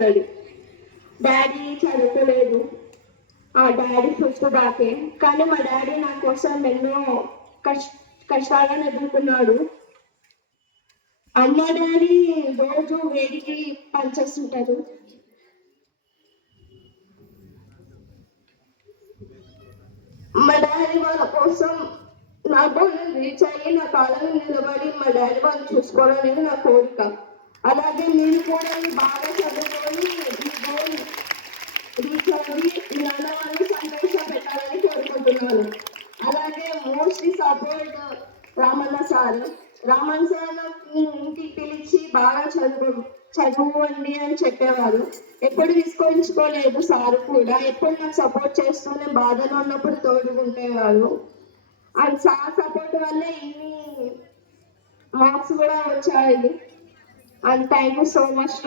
Daddy చదువుకోలేదు, ఆ daddy fifth దాకే. కానీ మా డాడీ నా కోసం ఎన్నో కష్టాలను ఎదుర్కొన్నాడు. అమ్మ డాడీ రోజు వేడికి పనిచేస్తుంటారు. మా డాడీ వాళ్ళ కోసం నా గోల్ రీచ్ అయ్యి నా కాలంలో నిలబడి మా డాడీ వాళ్ళు చూసుకోవాలనేది నా కోరిక. అలాగే మీరు కూడా బాగా చదువుకొని ఈ గోల్ రీచ్ అయ్యి మీ నాన్న వాళ్ళు సంతోష పెట్టాలని కోరుకుంటున్నాను. అలాగే mostly support Ramanna sir. Raman sir ఇంటికి పిలిచి బాగా చదువుకోండి అని చెప్పేవారు. ఎప్పుడు విసుకొంచుకోలేదు సార్ కూడా, ఎప్పుడు నాకు సపోర్ట్ చేస్తూ నేను బాధలో ఉన్నప్పుడు తోడుకుంటేవారు. అండ్ సార్ సపోర్ట్ వల్ల ఇన్ని మార్క్స్ కూడా వచ్చాయి. And thank you so much.